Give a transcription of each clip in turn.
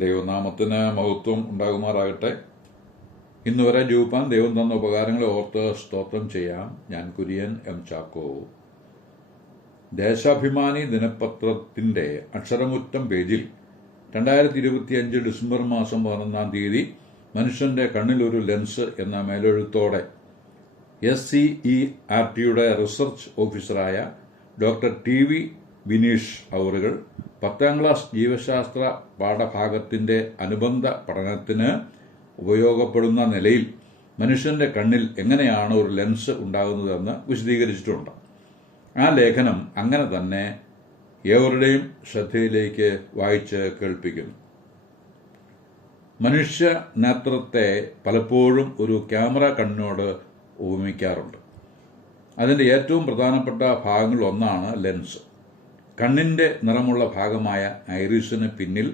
ദൈവനാമത്തിന് മഹത്വം ഉണ്ടാകുമാറാകട്ടെ. ഇന്നുവരെ ജൂപ്പാൻ ദൈവം തന്ന ഉപകാരങ്ങളെ ഓർത്ത് സ്തോത്രം ചെയ്യാം. ഞാൻ കുര്യൻ എം ചാക്കോ. ദേശാഭിമാനി ദിനപത്രത്തിൻ്റെ അക്ഷരമുറ്റം പേജിൽ 2025 ഡിസംബർ മാസം 11 മനുഷ്യന്റെ കണ്ണിലൊരു ലെൻസ് എന്ന മേലെഴുത്തോടെ SCERTയുടെ റിസർച്ച് ഓഫീസറായ ഡോക്ടർ TV വിനീഷ് അവറുകൾ 10ാം ക്ലാസ് ജീവശാസ്ത്ര പാഠഭാഗത്തിന്റെ അനുബന്ധ പഠനത്തിന് ഉപയോഗപ്പെടുന്ന നിലയിൽ മനുഷ്യന്റെ കണ്ണിൽ എങ്ങനെയാണ് ഒരു ലെൻസ് ഉണ്ടാകുന്നതെന്ന് വിശദീകരിച്ചിട്ടുണ്ട്. ആ ലേഖനം അങ്ങനെ തന്നെ ഏവരുടെയും ശ്രദ്ധയിലേക്ക് വായിച്ച് കേൾപ്പിക്കുന്നു. മനുഷ്യ നേത്രത്തെ പലപ്പോഴും ഒരു ക്യാമറ കണ്ണിനോട് ഉപമിക്കാറുണ്ട്. അതിൻ്റെ ഏറ്റവും പ്രധാനപ്പെട്ട ഭാഗങ്ങളിൽ ഒന്നാണ് ലെൻസ്. കണ്ണിൻ്റെ നിറമുള്ള ഭാഗമായ ഐറിസിന് പിന്നിൽ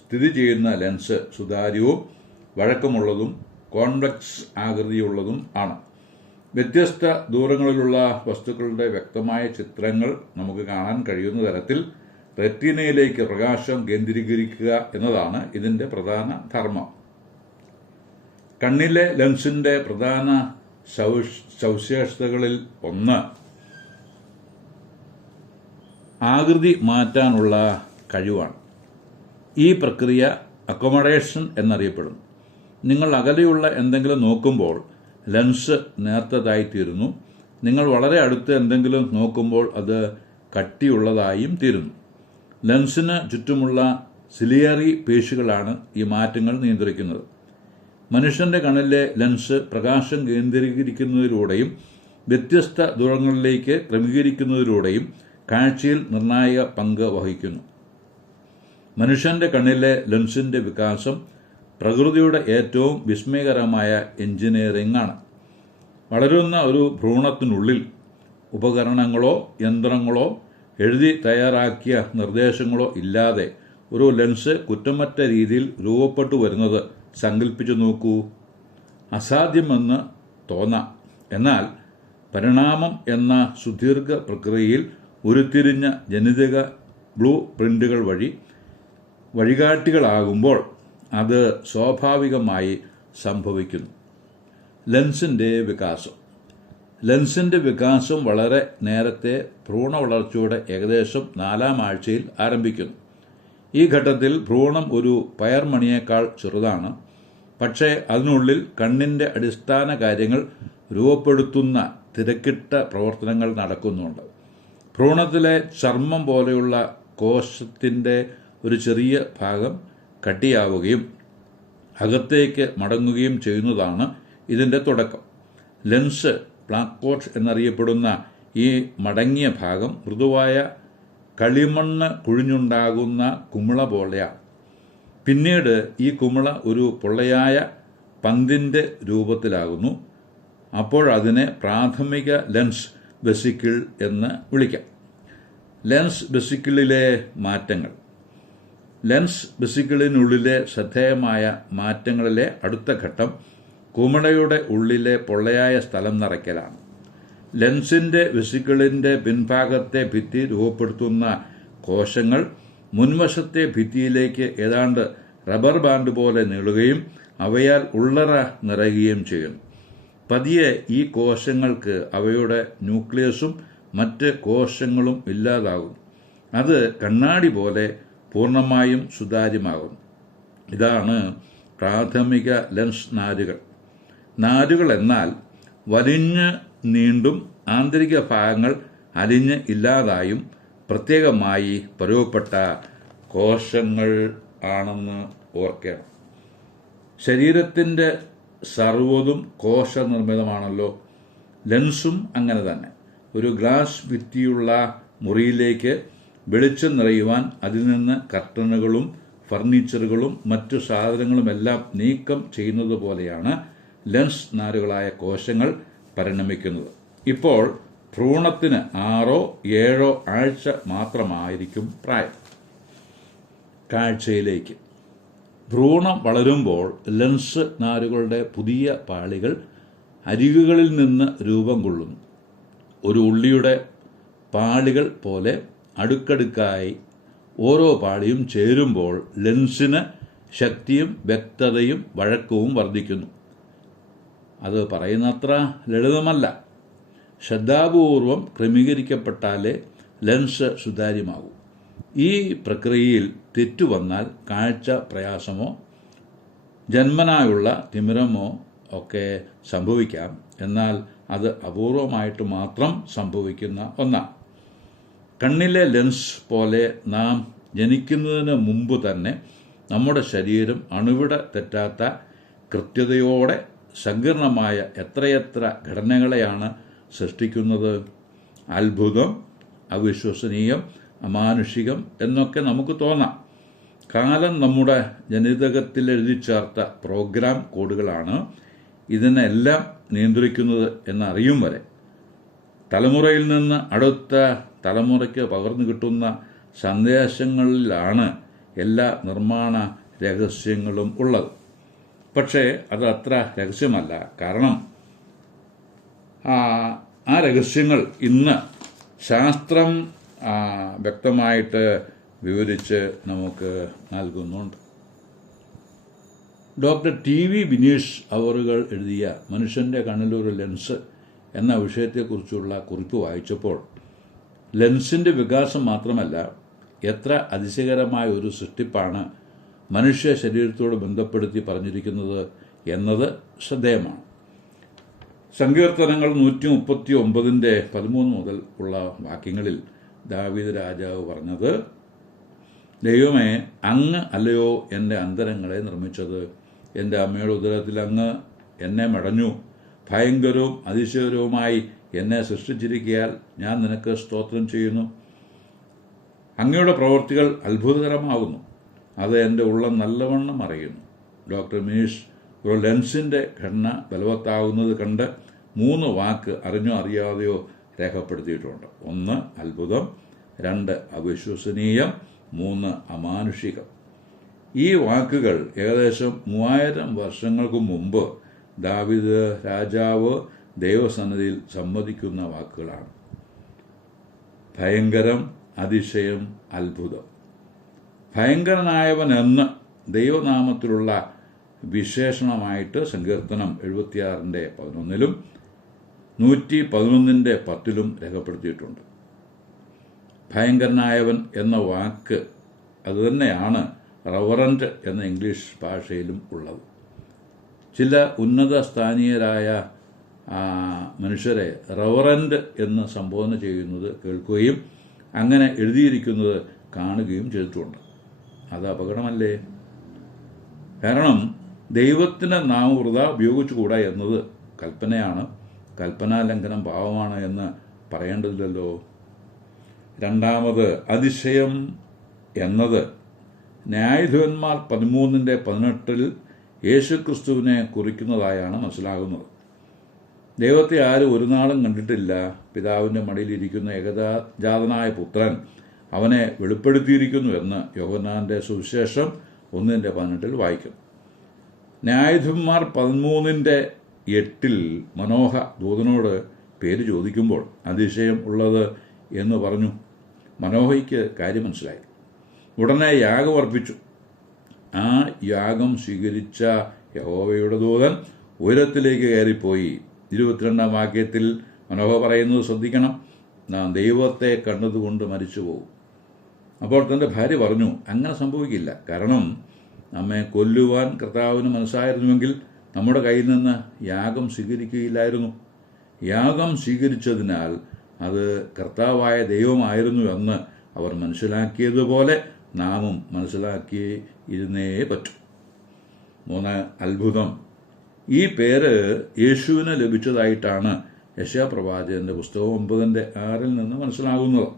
സ്ഥിതി ചെയ്യുന്ന ലെൻസ് സുതാര്യവും വഴക്കമുള്ളതും കോൺവെക്സ് ആകൃതിയുള്ളതും ആണ്. വ്യത്യസ്ത ദൂരങ്ങളിലുള്ള വസ്തുക്കളുടെ വ്യക്തമായ ചിത്രങ്ങൾ നമുക്ക് കാണാൻ കഴിയുന്ന തരത്തിൽ റെറ്റിനയിലേക്ക് പ്രകാശം കേന്ദ്രീകരിക്കുക എന്നതാണ് ഇതിൻ്റെ പ്രധാന ധർമ്മം. കണ്ണിലെ ലെൻസിൻ്റെ പ്രധാന സവിശേഷതകളിൽ ഒന്ന് ആകൃതി മാറ്റാനുള്ള കഴിവാണ്. ഈ പ്രക്രിയ അക്കോമഡേഷൻ എന്നറിയപ്പെടുന്നു. നിങ്ങൾ അകലെയുള്ള എന്തെങ്കിലും നോക്കുമ്പോൾ ലെൻസ് നേർത്തതായിത്തീരുന്നു. നിങ്ങൾ വളരെ അടുത്ത് എന്തെങ്കിലും നോക്കുമ്പോൾ അത് കട്ടിയുള്ളതായും തീരുന്നു. ലെൻസിന് ചുറ്റുമുള്ള സിലിയറി പേശികളാണ് ഈ മാറ്റങ്ങൾ നിയന്ത്രിക്കുന്നത്. മനുഷ്യന്റെ കണ്ണിലെ ലെൻസ് പ്രകാശം കേന്ദ്രീകരിക്കുന്നതിലൂടെയും വ്യത്യസ്ത ദൂരങ്ങളിലേക്ക് ക്രമീകരിക്കുന്നതിലൂടെയും കാഴ്ചയിൽ നിർണായക പങ്ക് വഹിക്കുന്നു. മനുഷ്യന്റെ കണ്ണിലെ ലെൻസിന്റെ വികാസം പ്രകൃതിയുടെ ഏറ്റവും വിസ്മയകരമായ എഞ്ചിനീയറിംഗ് ആണ്. വളരുന്ന ഒരു ഭ്രൂണത്തിനുള്ളിൽ ഉപകരണങ്ങളോ യന്ത്രങ്ങളോ എഴുതി തയ്യാറാക്കിയ നിർദ്ദേശങ്ങളോ ഇല്ലാതെ ഒരു ലെൻസ് കുറ്റമറ്റ രീതിയിൽ രൂപപ്പെട്ടു വരുന്നത് സങ്കല്പിച്ചു നോക്കൂ. അസാധ്യമെന്ന് തോന്നാം. എന്നാൽ പരിണാമം എന്ന സുദീർഘ പ്രക്രിയയിൽ ഉരുത്തിരിഞ്ഞ ജനിതക ബ്ലൂ പ്രിന്റുകൾ വഴികാട്ടികളാകുമ്പോൾ അത് സ്വാഭാവികമായി സംഭവിക്കുന്നു. ലെൻസിന്റെ വികാസം വളരെ നേരത്തെ ഭ്രൂണ വളർച്ചയുടെ ഏകദേശം 4ാം ആഴ്ചയിൽ ആരംഭിക്കുന്നു. ഈ ഘട്ടത്തിൽ ഭ്രൂണം ഒരു പയർമണിയേക്കാൾ ചെറുതാണ്. പക്ഷേ അതിനുള്ളിൽ കണ്ണിന്റെ അടിസ്ഥാന കാര്യങ്ങൾ രൂപപ്പെടുത്തുന്ന തിരക്കിട്ട പ്രവർത്തനങ്ങൾ നടക്കുന്നുണ്ട്. ഭ്രൂണത്തിലെ ചർമ്മം പോലെയുള്ള കോശത്തിന്റെ ഒരു ചെറിയ ഭാഗം കട്ടിയാവുകയും അകത്തേക്ക് മടങ്ങുകയും ചെയ്യുന്നതാണ് ഇതിന്റെ തുടക്കം. ലെൻസ് പ്ലാക്കോട്ട് എന്നറിയപ്പെടുന്ന ഈ മടങ്ങിയ ഭാഗം മൃദുവായ കളിമണ്ണ് കുഴിഞ്ഞുണ്ടാകുന്ന കുമിള പോലെയാണ്. പിന്നീട് ഈ കുമിള ഒരു പൊള്ളയായ പന്തിന്റെ രൂപത്തിലാകുന്നു. അപ്പോഴതിനെ പ്രാഥമിക ലെൻസ് വെസിക്കിൾ എന്ന് വിളിക്കാം. ലെൻസ് വെസിക്കിളിലെ മാറ്റങ്ങൾ. ലെൻസ് വെസിക്കിളിനുള്ളിലെ ശ്രദ്ധേയമായ മാറ്റങ്ങളിലെ അടുത്ത ഘട്ടം കുമിളയുടെ ഉള്ളിലെ പൊള്ളയായ സ്ഥലം നിറയ്ക്കലാണ്. ലെൻസിന്റെ വെസിക്കിളിന്റെ പിൻഭാഗത്തെ ഭിത്തി രൂപപ്പെടുത്തുന്ന കോശങ്ങൾ മുൻവശത്തെ ഭിത്തിയിലേക്ക് ഏതാണ്ട് റബ്ബർ ബാൻഡ് പോലെ നീളുകയും അവയാൽ ഉള്ളറ നിറയുകയും ചെയ്യുന്നു. പതിയെ ഈ കോശങ്ങൾക്ക് അവയുടെ ന്യൂക്ലിയസും മറ്റ് കോശങ്ങളും ഇല്ലാതാകും. അത് കണ്ണാടി പോലെ പൂർണ്ണമായും സുതാര്യമാകുന്നു. ഇതാണ് പ്രാഥമിക ലെൻസ് നാരുകൾ. നാരുകൾ എന്നാൽ വലിഞ്ഞ് നീണ്ടും ആന്തരിക ഭാഗങ്ങൾ അലിഞ്ഞ് ഇല്ലാതായും പ്രത്യേകമായി പ്രയോഗപ്പെട്ട കോശങ്ങൾ ആണെന്ന് ഓർക്കണം. ശരീരത്തിൻ്റെ സർവ്വതും കോശനിർമ്മിതമാണല്ലോ. ലെൻസും അങ്ങനെ തന്നെ. ഒരു ഗ്ലാസ് ഭിത്തിയുള്ള മുറിയിലേക്ക് വെളിച്ചം നിറയുവാൻ അതിൽ നിന്ന് കർട്ടനുകളും ഫർണിച്ചറുകളും മറ്റു സാധനങ്ങളുമെല്ലാം നീക്കം ചെയ്യുന്നത് പോലെയാണ് ലെൻസ് നാരുകളായ കോശങ്ങൾ പരിണമിക്കുന്നത്. ഇപ്പോൾ ഭ്രൂണത്തിന് 6 or 7 ആഴ്ച മാത്രമായിരിക്കും പ്രായം. കാഴ്ചയിലേക്ക്. ഭ്രൂണം വളരുമ്പോൾ ലെൻസ് നാരുകളുടെ പുതിയ പാളികൾ അരികുകളിൽ നിന്ന് രൂപം കൊള്ളുന്നു. ഒരു ഉള്ളിയുടെ പാളികൾ പോലെ അടുക്കടുക്കായി ഓരോ പാളിയും ചേരുമ്പോൾ ലെൻസിന് ശക്തിയും വ്യക്തതയും വഴക്കവും വർദ്ധിക്കുന്നു. അത് പറയുന്നത്ര ലളിതമല്ല. ശ്രദ്ധാപൂർവം ക്രമീകരിക്കപ്പെട്ടാലേ ലെൻസ് സുതാര്യമാകൂ. ഈ പ്രക്രിയയിൽ തെറ്റുവന്നാൽ കാഴ്ച പ്രയാസമോ ജന്മനായുള്ള തിമിരമോ ഒക്കെ സംഭവിക്കാം. എന്നാൽ അത് അപൂർവമായിട്ട് മാത്രം സംഭവിക്കുന്ന ഒന്നാണ്. കണ്ണിലെ ലെൻസ് പോലെ നാം ജനിക്കുന്നതിന് മുമ്പ് തന്നെ നമ്മുടെ ശരീരം അണുവിട തെറ്റാത്ത കൃത്യതയോടെ സങ്കീർണമായ എത്രയെത്ര ഘടനകളെയാണ് സൃഷ്ടിക്കുന്നത്. അത്ഭുതം, അവിശ്വസനീയം, അമാനുഷികം എന്നൊക്കെ നമുക്ക് തോന്നാം. കാലം നമ്മുടെ ജനിതകത്തിൽ എഴുതി ചേർത്ത പ്രോഗ്രാം കോഡുകളാണ് ഇതിനെല്ലാം നിയന്ത്രിക്കുന്നത് എന്നറിയും വരെ തലമുറയിൽ നിന്ന് അടുത്ത തലമുറയ്ക്ക് പകർന്നു കിട്ടുന്ന സന്ദേശങ്ങളിലാണ് എല്ലാ നിർമ്മാണ രഹസ്യങ്ങളും ഉള്ളത്. പക്ഷേ അത് അത്ര രഹസ്യമല്ല. കാരണം ആ രഹസ്യങ്ങൾ ഇന്ന് ശാസ്ത്രം വ്യക്തമായിട്ട് വിവരിച്ച് നമുക്ക് നൽകുന്നുണ്ട്. ഡോക്ടർ TV ബിനീഷ് അവറുകൾ എഴുതിയ മനുഷ്യൻ്റെ കണ്ണിലൊരു ലെൻസ് എന്ന വിഷയത്തെക്കുറിച്ചുള്ള കുറിപ്പ് വായിച്ചപ്പോൾ ലെൻസിൻ്റെ വികാസം മാത്രമല്ല, എത്ര അതിശയകരമായ ഒരു സൃഷ്ടിപ്പാണ് മനുഷ്യ ശരീരത്തോട് ബന്ധപ്പെടുത്തി പറഞ്ഞിരിക്കുന്നത് എന്നത് ശ്രദ്ധേയമാണ്. സങ്കീർത്തനങ്ങൾ 139:13 മുതൽ ഉള്ള വാക്യങ്ങളിൽ ദാവീദ് രാജാവ് പറഞ്ഞത്, ദൈവമേ, അങ്ങ് അല്ലയോ എൻ്റെ അന്തരങ്ങളെ നിർമ്മിച്ചത്. എൻ്റെ അമ്മയുടെ ഉദരത്തിൽ അങ്ങ് എന്നെ മടഞ്ഞു. ഭയങ്കരവും അതിശയകരവുമായി എന്നെ സൃഷ്ടിച്ചിരിക്കയാൽ ഞാൻ നിനക്ക് സ്തോത്രം ചെയ്യുന്നു. അങ്ങയുടെ പ്രവൃത്തികൾ അത്ഭുതകരമാകുന്നു. അത് എൻ്റെ ഉള്ളം നല്ലവണ്ണം അറിയുന്നു. ഡോക്ടർ ബിനീഷ് ഒരു ലെൻസിൻ്റെ ഘടന ബലവത്താകുന്നത് കണ്ട് 3 വാക്ക് അറിഞ്ഞോ അറിയാതെയോ രേഖപ്പെടുത്തിയിട്ടുണ്ട്. 1 അത്ഭുതം, 2 അവിശ്വസനീയം, 3 അമാനുഷികം. ഈ വാക്കുകൾ ഏകദേശം 3000 വർഷങ്ങൾക്ക് മുമ്പ് ദാവീദ് രാജാവ് ദൈവസന്നിധിയിൽ സമ്മതിക്കുന്ന വാക്കുകളാണ്. ഭയങ്കരം, അതിശയം, അത്ഭുതം. ഭയങ്കരനായവൻ എന്ന് ദൈവനാമത്തിലുള്ള വിശേഷണമായിട്ട് സങ്കീർത്തനം 76:11 111:10 രേഖപ്പെടുത്തിയിട്ടുണ്ട്. ഭയങ്കരനായവൻ എന്ന വാക്ക് അതുതന്നെയാണ് റവറൻറ്റ് എന്ന ഇംഗ്ലീഷ് ഭാഷയിലും ഉള്ളത്. ചില ഉന്നത സ്ഥാനീയരായ മനുഷ്യരെ റവറൻറ്റ് എന്ന് സംബോധന ചെയ്യുന്നത് കേൾക്കുകയും അങ്ങനെ എഴുതിയിരിക്കുന്നത് കാണുകയും ചെയ്തിട്ടുണ്ട്. അത് അപകടമല്ലേ? കാരണം ദൈവത്തിന് നാം വൃഥാ ഉപയോഗിച്ചുകൂടാ എന്നത് കൽപ്പനയാണ്. കൽപ്പനാലംഘനം പാപമാണ് എന്ന് പറയേണ്ടതില്ലല്ലോ. 2 അതിശയം എന്നത് ന്യായാധിപന്മാർ 13:18 യേശുക്രിസ്തുവിനെ കുറിക്കുന്നതായാണ് മനസ്സിലാകുന്നത്. ദൈവത്തെ ആരും ഒരു നാളും കണ്ടിട്ടില്ല. പിതാവിൻ്റെ മടിയിലിരിക്കുന്ന ഏകജാതനായ പുത്രൻ അവനെ വെളിപ്പെടുത്തിയിരിക്കുന്നു എന്ന് യോഹന്നാന്റെ സുവിശേഷം 1:18 വായിക്കും. ന്യായാധിപന്മാർ 13:8 മനോഹ ദൂതനോട് പേര് ചോദിക്കുമ്പോൾ അതിശയം ഉള്ളത് എന്ന് പറഞ്ഞു. മനോഹയ്ക്ക് കാര്യം മനസ്സിലായി. ഉടനെ യാഗം അർപ്പിച്ചു. ആ യാഗം സ്വീകരിച്ച യഹോവയുടെ ദൂതൻ ഉയരത്തിലേക്ക് കയറിപ്പോയി. 22 വാക്യത്തിൽ മനോഹ പറയുന്നത് ശ്രദ്ധിക്കണം, നാം ദൈവത്തെ കണ്ടതുകൊണ്ട് മരിച്ചു പോകും. അപ്പോൾ തൻ്റെ ഭാര്യ പറഞ്ഞു, അങ്ങനെ സംഭവിക്കില്ല. കാരണം നമ്മെ കൊല്ലുവാൻ കർത്താവിന് മനസ്സായിരുന്നുവെങ്കിൽ നമ്മുടെ കയ്യിൽ നിന്ന് യാഗം സ്വീകരിക്കുകയില്ലായിരുന്നു. യാഗം സ്വീകരിച്ചതിനാൽ അത് കർത്താവായ ദൈവമായിരുന്നു എന്ന് അവർ മനസ്സിലാക്കിയതുപോലെ നാമും മനസ്സിലാക്കിയിരുന്നേ പറ്റൂ. 3 അത്ഭുതം. ഈ പേര് യേശുവിന് ലഭിച്ചതായിട്ടാണ് യെശയ്യാപ്രവാചകന്റെ പുസ്തകം 9:6 നിന്ന് മനസ്സിലാകുന്നത്.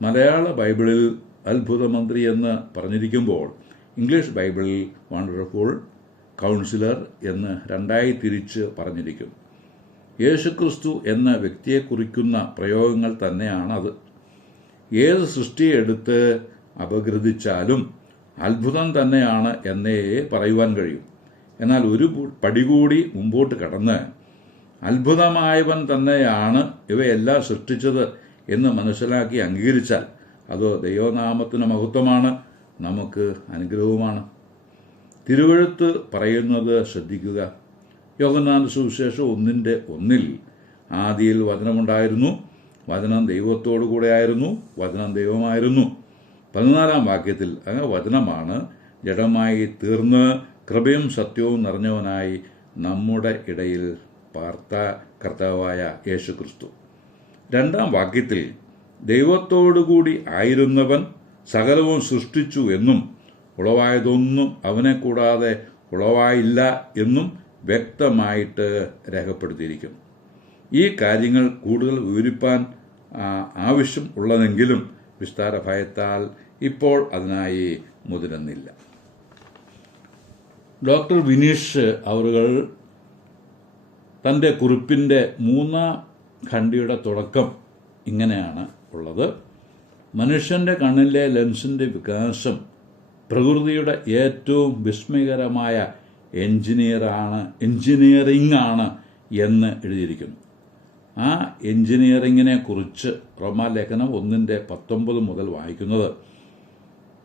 മലയാള ബൈബിളിൽ അത്ഭുതമന്ത്രി എന്ന് പറഞ്ഞിരിക്കുമ്പോൾ ഇംഗ്ലീഷ് ബൈബിളിൽ വണ്ടർഫുൾ കൗൺസിലർ എന്ന് 2ആയി തിരിച്ച് പറഞ്ഞിരിക്കും. യേശുക്രിസ്തു എന്ന വ്യക്തിയെ കുറിക്കുന്ന പ്രയോഗങ്ങൾ തന്നെയാണത്. ഏത് സൃഷ്ടിയെ എടുത്ത് അപഗ്രഥിച്ചാലും അത്ഭുതം തന്നെയാണ് എന്നേ പറയുവാൻ കഴിയും. എന്നാൽ ഒരു പടി കൂടി മുമ്പോട്ട് കടന്ന് അത്ഭുതമായവൻ തന്നെയാണ് ഇവയെല്ലാം സൃഷ്ടിച്ചത് എന്ന് മനസ്സിലാക്കി അംഗീകരിച്ചാൽ അത് ദൈവനാമത്തിന് മഹത്വമാണ്, നമുക്ക് അനുഗ്രഹവുമാണ്. തിരുവെഴുത്ത് പറയുന്നത് ശ്രദ്ധിക്കുക. യോഹന്നാന്റെ സുവിശേഷം 1:1 ആദിയിൽ വചനമുണ്ടായിരുന്നു, വചനം ദൈവത്തോടു കൂടെ ആയിരുന്നു, വചനം ദൈവമായിരുന്നു. 14 വാക്യത്തിൽ വചനമാണ് ജഡമായി തീർന്ന് കൃപയും സത്യവും നിറഞ്ഞവനായി നമ്മുടെ ഇടയിൽ പാർത്ത കർത്താവായ യേശുക്രിസ്തു. 2 വാക്യത്തിൽ ദൈവത്തോടുകൂടി ആയിരുന്നവൻ സകലവും സൃഷ്ടിച്ചു എന്നും ഉളവായതൊന്നും അവനെ കൂടാതെ ഉളവായില്ല എന്നും വ്യക്തമായിട്ട് രേഖപ്പെടുത്തിയിരിക്കുന്നു. ഈ കാര്യങ്ങൾ കൂടുതൽ വിവരിപ്പാൻ ആവശ്യം ഉള്ളതെങ്കിലും വിസ്താര ഭയത്താൽ ഇപ്പോൾ അതിനായി മുതിരുന്നില്ല. ഡോക്ടർ വിനീഷ് അവറുകൾ തൻ്റെ കുറിപ്പിൻ്റെ 3 ഖണ്ഡിയുടെ തുടക്കം ഇങ്ങനെയാണ് ഉള്ളത്. മനുഷ്യൻ്റെ കണ്ണിലെ ലെൻസിൻ്റെ വികാസം പ്രകൃതിയുടെ ഏറ്റവും വിസ്മയകരമായ എഞ്ചിനീയറിംഗ് ആണ് എന്ന് എഴുതിയിരിക്കുന്നു. ആ എഞ്ചിനീയറിങ്ങിനെ കുറിച്ച് റോമാലേഖനം 1:19 മുതൽ വായിക്കുന്നത്,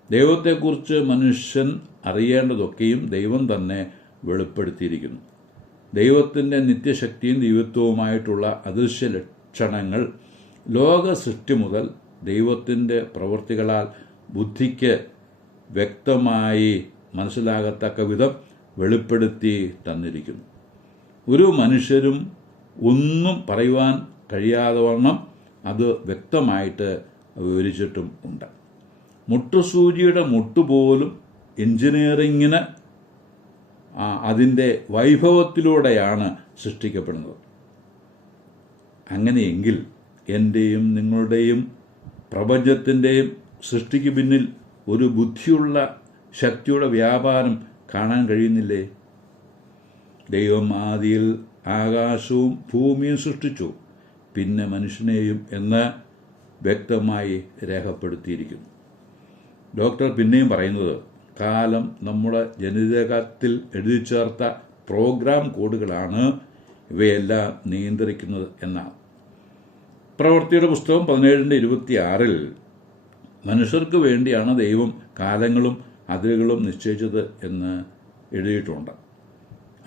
ദൈവത്തെക്കുറിച്ച് മനുഷ്യൻ അറിയേണ്ടതൊക്കെയും ദൈവം തന്നെ വെളിപ്പെടുത്തിയിരിക്കുന്നു. ദൈവത്തിൻ്റെ നിത്യശക്തിയും ദൈവത്വവുമായിട്ടുള്ള അദൃശ്യ ലക്ഷണങ്ങൾ ലോക സൃഷ്ടി മുതൽ ദൈവത്തിൻ്റെ പ്രവൃത്തികളാൽ ബുദ്ധിക്ക് വ്യക്തമായി മനസ്സിലാകത്തക്ക വിധം വെളിപ്പെടുത്തി തന്നിരിക്കുന്നു. ഒരു മനുഷ്യരും ഒന്നും പറയുവാൻ കഴിയാതെ വണ്ണം അത് വ്യക്തമായിട്ട് വിവരിച്ചിട്ടും ഉണ്ട്. മുട്ടുസൂചിയുടെ മുട്ടുപോലും എഞ്ചിനീയറിങ്ങിന് അതിൻ്റെ വൈഭവത്തിലൂടെയാണ് സൃഷ്ടിക്കപ്പെടുന്നത്. അങ്ങനെയെങ്കിൽ എൻ്റെയും നിങ്ങളുടെയും പ്രപഞ്ചത്തിൻ്റെയും സൃഷ്ടിക്ക് പിന്നിൽ ഒരു ബുദ്ധിയുള്ള ശക്തിയുടെ വ്യാപാരം കാണാൻ കഴിയുന്നില്ലേ? ദൈവം ആദിയിൽ ആകാശവും ഭൂമിയും സൃഷ്ടിച്ചു, പിന്നെ മനുഷ്യനെയും എന്ന് വ്യക്തമായി രേഖപ്പെടുത്തിയിരിക്കുന്നു. ഡോക്ടർ പിന്നെയും പറയുന്നത്, കാലം നമ്മുടെ ജനിതകത്തിൽ എഴുതി ചേർത്ത പ്രോഗ്രാം കോഡുകളാണ് ഇവയെല്ലാം നിയന്ത്രിക്കുന്നത് എന്നാണ്. പ്രവൃത്തിയുടെ പുസ്തകം 17:26 മനുഷ്യർക്ക് വേണ്ടിയാണ് ദൈവം കാലങ്ങളും അതിരുകളും നിശ്ചയിച്ചത് എന്ന് എഴുതിയിട്ടുണ്ട്.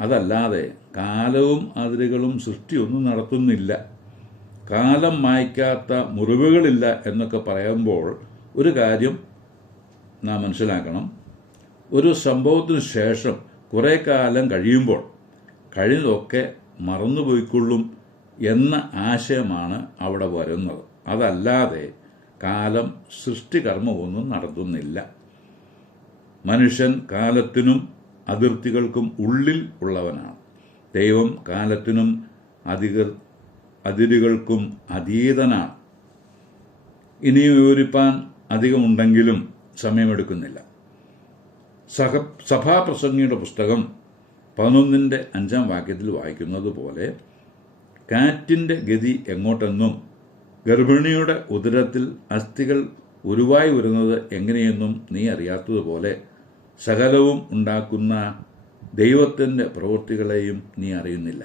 അതല്ലാതെ കാലവും അതിരുകളും സൃഷ്ടിയൊന്നും നടത്തുന്നില്ല. കാലം മായ്ക്കാത്ത മുറിവുകളില്ല എന്നൊക്കെ പറയുമ്പോൾ ഒരു കാര്യം നാം മനസ്സിലാക്കണം. ഒരു സംഭവത്തിന് ശേഷം കുറേ കാലം കഴിയുമ്പോൾ കഴിഞ്ഞതൊക്കെ മറന്നുപോയിക്കൊള്ളും എന്ന ആശയമാണ് അവിടെ വരുന്നത്. അതല്ലാതെ കാലം സൃഷ്ടികർമ്മമൊന്നും നടത്തുന്നില്ല. മനുഷ്യൻ കാലത്തിനും അതിർത്തികൾക്കും ഉള്ളിൽ ഉള്ളവനാണ്. ദൈവം കാലത്തിനും അതിരുകൾക്കും അതീതനാണ്. ഇനിയും വിവരിപ്പാൻ അധികമുണ്ടെങ്കിലും സമയമെടുക്കുന്നില്ല. സഭാപ്രസംഗിയുടെ പുസ്തകം 11:5 വായിക്കുന്നത് പോലെ, കാറ്റിൻ്റെ ഗതി എങ്ങോട്ടെന്നും ഗർഭിണിയുടെ ഉദരത്തിൽ അസ്ഥികൾ ഉരുവായി വരുന്നത് എങ്ങനെയെന്നും നീ അറിയാത്തതുപോലെ സകലവും ഉണ്ടാക്കുന്ന ദൈവത്തിൻ്റെ പ്രവൃത്തികളെയും നീ അറിയുന്നില്ല.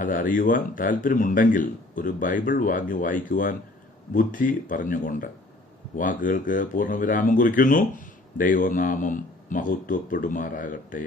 അതറിയുവാൻ താല്പര്യമുണ്ടെങ്കിൽ ഒരു ബൈബിൾ വായിക്കുവാൻ ബുദ്ധി പറഞ്ഞുകൊണ്ട്. വാക്കുകൾക്ക് പൂർണ്ണവിരാമം കുറിക്കുന്നു. ദൈവനാമം മഹത്വപ്പെടുമാറാകട്ടെ.